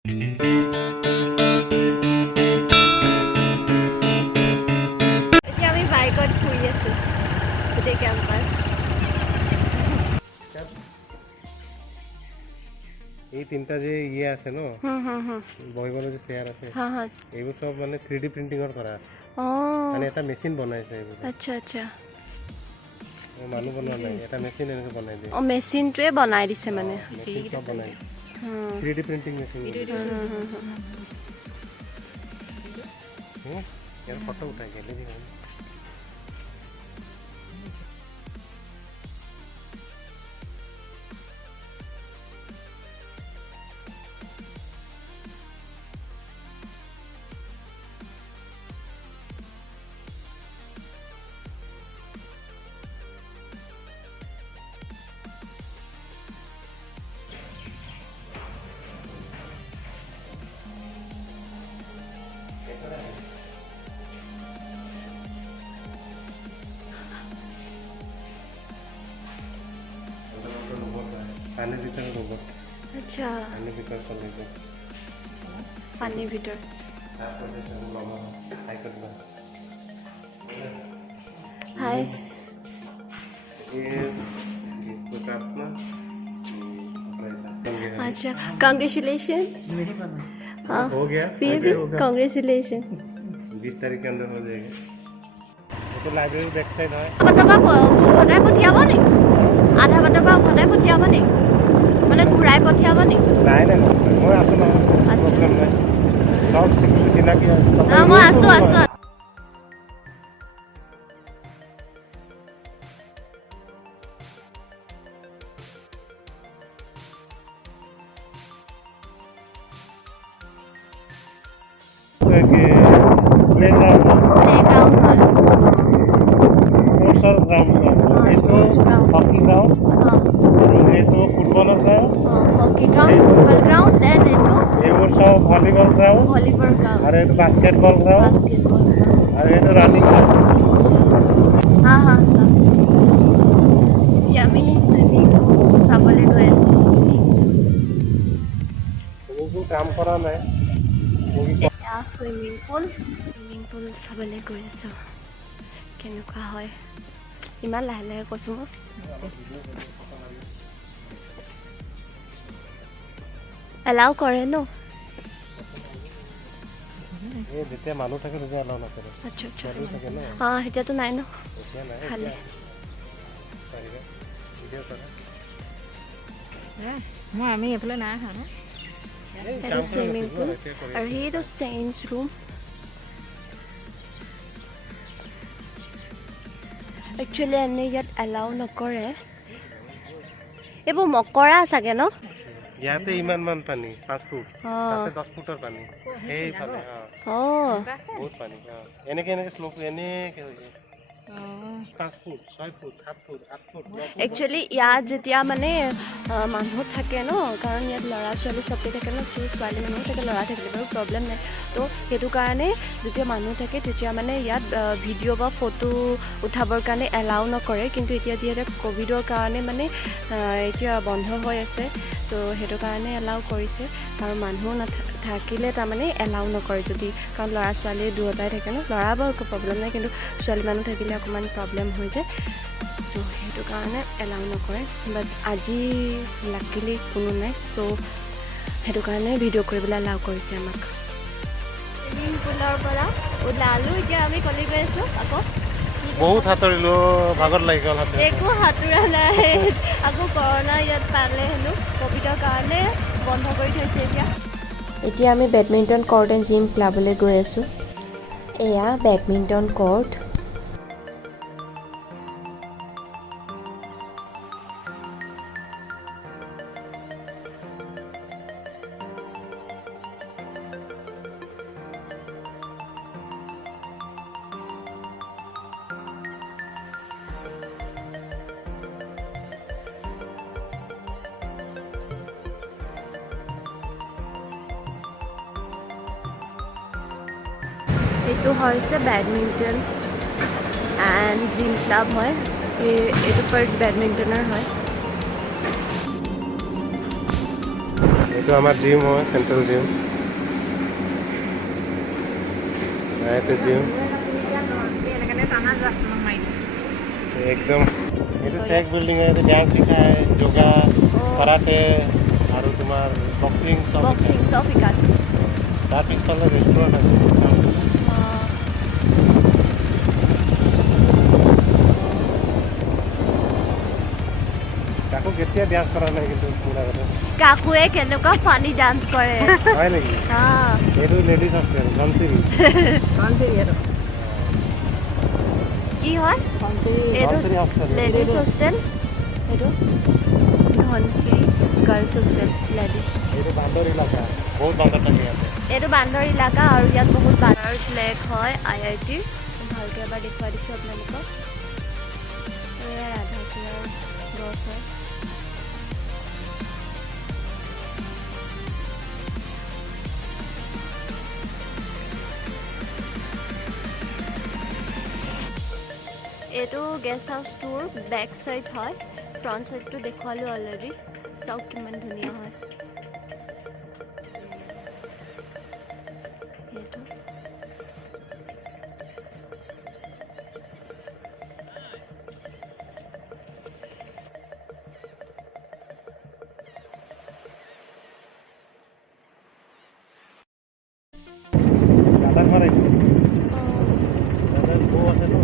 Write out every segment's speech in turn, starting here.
এতিয়া আমি বাইকত ফুৰি আছোঁ গোটেই কেম্পাছ। এই তিনটা যে ইয়ে আছে ন বহিবলৈ যে চেয়াৰ আছে এইবোৰ সব মানে 3D প্ৰিণ্টিঙৰ কৰা মানে এটা মেচিন বনাইছে এইবোৰ। আচ্ছা আচ্ছা, মানুহ বনোৱা নাই, এটা মেচিন এনেকৈ বনাই দিয়ে। মেচিনটোৱে বনাই দিছে মানে। মেচিন সব বনাই 3D প্ৰিণ্টিং মেচিন। ইয়াৰ ফটো উঠাই গেলেৰি হয়। পানীৰ ভিতৰত ৰ'বট। আচ্ছা, পানীৰ ভিতৰত চলিব। পানীৰ ভিতৰত হাই अच्छा, कांग्रेचुलेशंस। हो गया, फिर भी कांग्रेचुलेशन। 20 तारीख के अंदर हो जाएगा। तो लाइब्रेरी बैक साइड है। बताबा ভটাই পঠিয়াব নি? আধা বাটবা ভটাই পঠিয়াব নি? মানে ঘূৰাই পঠিয়াব নি? নাই নাই মই আছো না। আচ্ছা, সব চিনাকি আছে। মই আছো আছো। प्लेग्राउंड है स्पोर्ट्स ग्राउंड है तो हॉकी ग्राउंड ये तो football ground hockey ground football ground then ये वो सब वॉलीबॉल ग्राउंड और ये तो बास्केटबॉल ग्राउंड और ये तो रनिंग ग्राउंड। हाँ हाँ सब আমি সুইমিং পুল চাবলৈ গৈ আছোঁ। সুইমিং কাম কৰা নাই। সুইমিং পুল চাবলৈ গৈ আছোঁ। কেনেকুৱা হয় ইমান লাহে লাহে কৈছোঁ মই। এলাও কৰে ন? যেতিয়া মানুহ থাকে তেতিয়া এলাও নকৰে। আচ্ছা আচ্ছা, অঁ এতিয়াতো নাই ন? খালে মই আমি এইফালে নাই অহা ন। এইটো সুইমিং পুল আৰু সেইটো চেঞ্জ ৰুম। একচুৱেলি এনে ইয়াত এলাও নকৰে, এইবোৰ মকৰা চাগে ন? ইয়াতে ইমান পানী 5 ফুট তাতে 10 ফুটৰ পানী সেইফালে বহুত পানী এনেকে শ্লোপ এনেকে হৈ যায় 5 foot 6 foot 7 foot 8 foot. Actually ইয়াত যেতিয়া মানে মানুহ থাকে ন, কাৰণ ইয়াত ল'ৰা ছোৱালী চবেই থাকে ন, ছোৱালী মানুহ থাকে ল'ৰা থাকিলে বাৰু প্ৰব্লেম নাই। তো সেইটো কাৰণে যেতিয়া মানুহ থাকে তেতিয়া মানে ইয়াত ভিডিঅ' বা ফটো উঠাবৰ কাৰণে এলাও নকৰে। কিন্তু এতিয়া যিহেতু ক'ভিডৰ কাৰণে মানে এতিয়া বন্ধ হৈ আছে, তো সেইটো কাৰণে এলাও কৰিছে। আৰু মানুহ নাথাকিলে তাৰমানে এলাও নকৰে যদি, কাৰণ ল'ৰা ছোৱালী দুয়োটাই থাকে ন। ল'ৰা বাৰু একো প্ৰব্লেম নাই, কিন্তু ছোৱালী মানুহ থাকিলে অকণমান প্ৰব্লেম হৈ যায়, তো সেইটো কাৰণে এলাও নকৰে। বাট আজি লাকিলি কোনো নাই, চ' সেইটো কাৰণে ভিডিঅ' কৰিবলৈ এলাও কৰিছে আমাক। চুইমিং পুলৰ পৰা ওলালোঁ, এতিয়া আমি কলি গৈ আছোঁ। আকৌ বহুত সাঁতুৰিলোঁ, ভাগৰ লাগি গ'ল। একো সাঁতোৰা নাই, আকৌ কৰোণা ইয়াত পালে হেনো, ক'ভিডৰ কাৰণে বন্ধ কৰি থৈছে এতিয়া আমি বেডমিণ্টন কৰ্ট এণ্ড জিম ক্লাবলৈ গৈ আছোঁ। এয়া বেডমিণ্টন কৰ্ট। এইটো হৈছে বেডমিণ্টন এণ্ড জিম ক্লাব হয়। এইটো পাৰ্ট বেডমিণ্টনৰ হয়। এইটো আমাৰ জিম হয়, চেণ্ট্ৰেল জিম। এইটো জিম একদম এইটো চেক বিল্ডিং হয়, ডান্স শিকায়, যোগা, কাৰাটে আৰু তোমাৰ বক্সিং চব শিকায়। তাৰ পিছফালে ৰেষ্টুৰেণ্ট আছে। কাকো কেতিয়া ডান্স কৰা নাই কিন্তু পুৰা কথা। কাকুৱে কেনেকুৱা ফানি ডান্স কৰে। হয় নেকি? এইটো লেডিজ হোষ্টেল ধনচিৰি। কি হয় এইটো? Ladies hostel. এইটো ধনচিৰি গাৰ্লছ হোষ্টেল লেডিজ। এইটো বান্দৰ এলেকা, বহুত বান্দৰ থাকে ইয়াতে। এইটো বান্দৰ এলেকা আৰু ইয়াত বহুত বান্দৰ ফ্লেগ হয় IIT। ভালকৈ এবাৰ দেখুৱাই দিছোঁ আপোনালোকক। এয়া ৰাধাচূড়াৰ গছ হয়। এইটো গেষ্ট হাউচটোৰ বেক চাইড হয়। ফ্ৰণ্ট চাইডটো দেখুৱালোঁ অলৰেডি। চাওক কিমান ধুনীয়া হয়। এইটো দাদাৰ ঘৰ আহিছে। দাদাৰ বৌ আছে ন?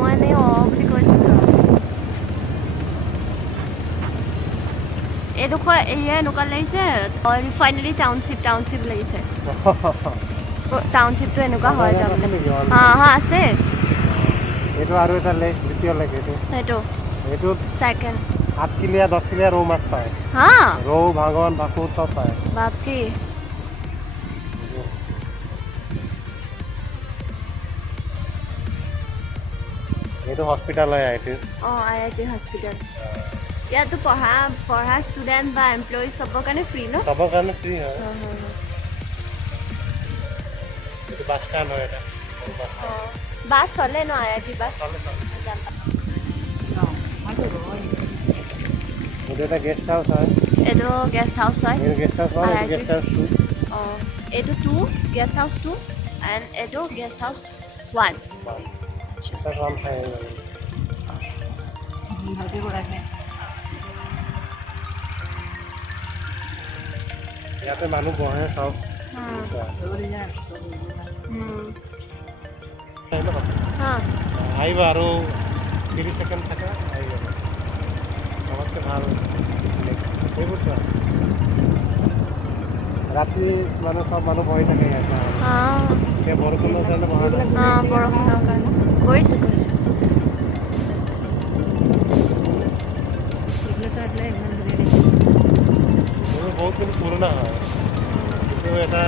মই এনেই বুলি কৈ দিছোঁ। এইডোখৰ এৰিয়া এনেকুৱা লাগিছে ৰিফাইনেৰী টাউনশ্বিপ লাগিছে। টাউনশ্বিপটো এনেকুৱা হয় তাৰমানে। আছে। এইটো আৰু এটা লেক, দ্বিতীয় লেক এইটো। এইটো ছেকেণ্ড 8 কিলিয়া 10 কিলিয়া ৰৌ মাছ পায়। ৰৌ, ভাঙন, ভাকুৰ চব পায়। বাপৰে। এইটো হস্পিটাল হয় IIT। IIT hospital. ইয়াতো পঢ়া ষ্টুডেণ্ট বা এমপ্লয়ি চবৰ কাৰণে ফ্ৰী ন? চবৰ কাৰণে ফ্ৰী হয়। এইটো বাছ ষ্টেণ্ড হয় এটা। বাছ চলে ন IIT বাছ? এইটো এটা গেষ্ট হাউচ হয়। এইটো গেষ্ট হাউচ হয়। এইটো গেষ্ট হাউচ হয়, এইটো গেষ্ট হাউচ 2। এইটো 2 গেষ্ট হাউচ 2 এণ্ড এইটো গেষ্ট হাউচ 1। ইয়াতে মানুহ বহে চব। আহিব আৰু 30 ছেকেণ্ড থাকা আহি যাব। চবতকৈ ভাল এইবোৰ চোৱা। ৰাতি চব মানুহ বহি থাকে ইয়াতে। এতিয়া বৰষুণৰ কাৰণে বহা নাই। বৰষুণৰ কাৰণে কৰিছোঁ। বহুত কিন্তু পুৰণা হয়। কিন্তু এটা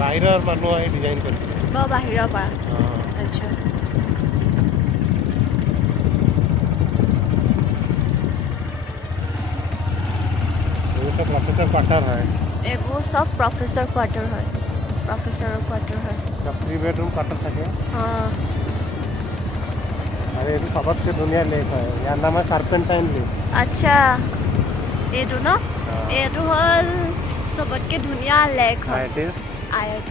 বাহিৰৰ মানুহ আহি ডিজাইন কৰিছে। বাহিৰৰ পৰা। আচ্ছা। প্ৰফেসৰ কোৱাৰ্টাৰ হয়। এইবোৰ চব প্ৰফেসৰ কোৱাৰ্টাৰ হয়। প্ৰফেসৰৰ কোৱাৰ্টাৰ হয়। 3 বেডৰুম কোৱাৰ্টাৰ থাকে। আৰু এইটো চবতকৈ ধুনীয়া লেক হয়। ইয়াৰ নাম হয় চাৰ্পেণ্টাইন লেক। আচ্ছা, এইটো ন? এইটো হ'ল চবতকৈ ধুনীয়া লেক হয় IIT।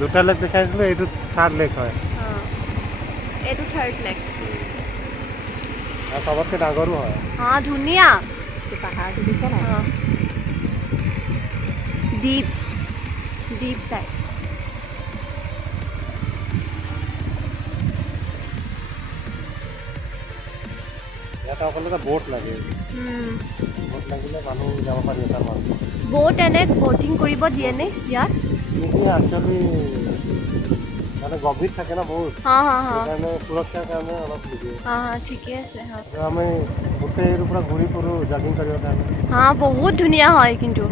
দুটা লেক দেখাইছিলোঁ, এইটো 3rd লেক হয়। এইটো 3rd লেক। আৰু চবতকৈ ডাঙৰো হয়। ধুনীয়া। পাহাৰটো দিছে নাই? দ্বীপ টাইপ। ইয়াতে অকল এটা বোট লাগে। বোট লাগিলে মানুহ যাব পাৰি এটা মানুহ। বোট এনে ব'টিং কৰিব দিয়ে নে ইয়াত? একচুৱেলি মানে গভীৰ থাকে না বহুত। সেইকাৰণে সুৰক্ষাৰ কাৰণে অলপ নিদিয়ে। ঠিকে আছে। আমি গোটেই এইটোৰ পৰা ঘূৰি ফুৰোঁ জগিং কৰিবৰ কাৰণে। বহুত ধুনীয়া হয় কিন্তু।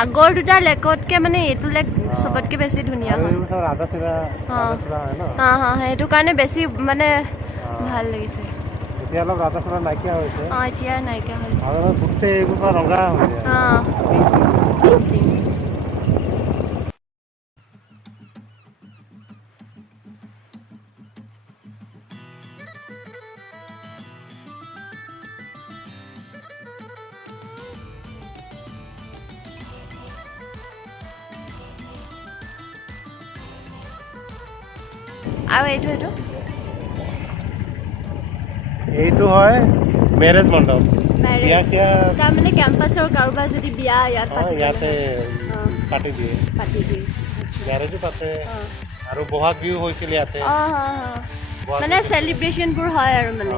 আগৰ দুটা লেকতকৈ মানে এইটো লেক চবতকৈ বেছি ধুনীয়া হয়। ৰাধাচূড়া হয় ন? সেইটো কাৰণে বেছি মানে ভাল লাগিছে। এতিয়া অলপ ৰাধাচূড়া নাইকিয়া হৈছে। এতিয়া নাইকিয়া হ'ল। আৰু গোটেই এইবোৰ পৰা ৰঙা হৈ যায়। আৰু এইটো এইটো হয় মেৰেজ মণ্ডপ বিয়া চিয়া তাৰমানে কেম্পাছৰ কাৰোবাৰ যদি বিয়া ইয়াত ইয়াতে পাতি দিয়ে মেৰেজো পাতে আৰু বহাগ বিহু হৈছিল ইয়াতে মানে চেলিব্ৰেশ্যনবোৰ হয় আৰু মানে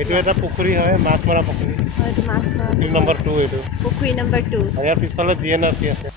এইটো এটা পুখুৰী হয় মাছ মৰা পুখুৰী এইটো মাছ মৰা পুখুৰী নম্বৰ 2 এইটো পুখুৰী নম্বৰ 2 আৰু ইয়াৰ পিছফালে GNRC আছে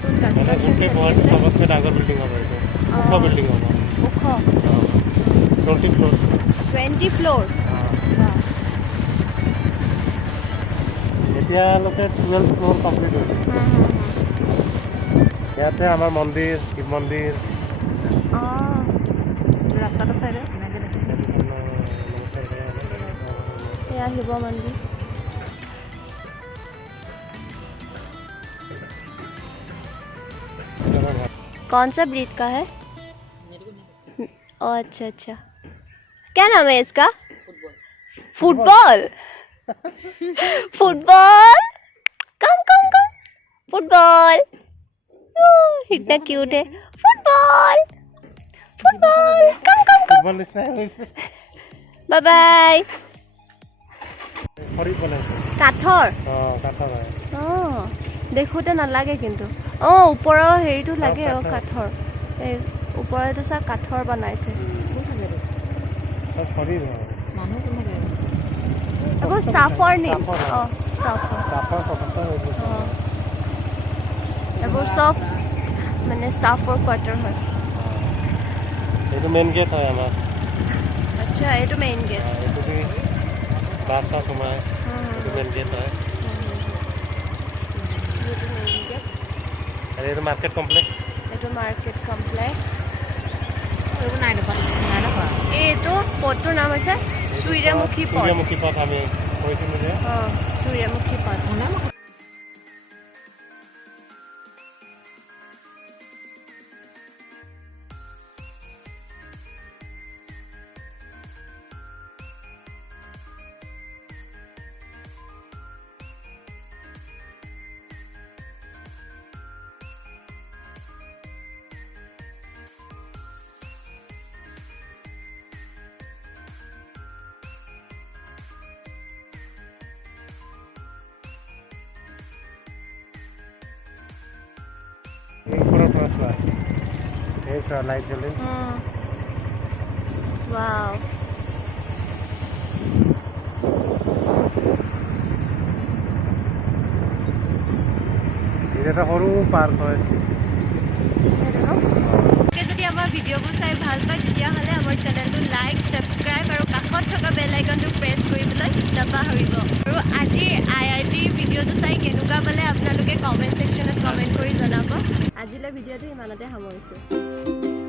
গোটেই গুৱাহাটীত চবতকৈ ডাঙৰ বিল্ডিং হ'ব এইটো ওখ বিল্ডিং হ'ব ওখ 20 ফ্ল'ৰ 20 ফ্ল'ৰ এতিয়ালৈকে 12 ফ্ল'ৰ কমপ্লিট হৈছে ইয়াতে আমাৰ মন্দিৰ শিৱ মন্দিৰ ৰাস্তাটো চাইডে এয়া শিৱ মন্দিৰ कौन सा ब्रीड का है अच्छा क्या नाम है इसका फुटबॉल फुटबॉल कम फुटबॉल इतना क्यूट है फुटबॉल कम बाय बाय কাঠৰ দেখোঁতে নালাগে কিন্তু ওপৰৰ হেৰিটো লাগে কাঠৰ এই ওপৰতো চা কাঠৰ বনাইছে আকৌ ষ্টাফৰ নেম এইবোৰ চব মানে ষ্টাফৰ কোৱাৰ্টাৰ হয় এইটো মেইন গেট হয় আমাৰ আচ্ছা এইটো মেইন গেট এইটো কি বাছা সোমাই এইটো মেইন গেট হয় আৰু এইটো মাৰ্কেট কমপ্লেক্স এইটো পথটোৰ নাম হৈছে সূৰ্যমুখী পথ আমি কৈছিলোঁ যে সূৰ্যমুখী পথ লাইট জ্বলে ওয়াও এটা সৰু পাৰ্ক হয় যদি আমাৰ ভিডিঅ'বোৰ চাই ভাল পায় তেতিয়াহ'লে আমাৰ চেনেলটো লাইক ছাবস্ক্ৰাইব আৰু কাষত থকা বেল আইকনটো প্ৰেছ কৰিবলৈ নাপাহৰিব আৰু আজিৰ IIT ভিডিঅ'টো চাই কেনেকুৱা পালে আপোনালোকে কমেণ্ট ছেকশ্যনত কমেণ্ট কৰি জনাব আজিলৈ ভিডিঅ'টো ইমানতে সামৰিছোঁ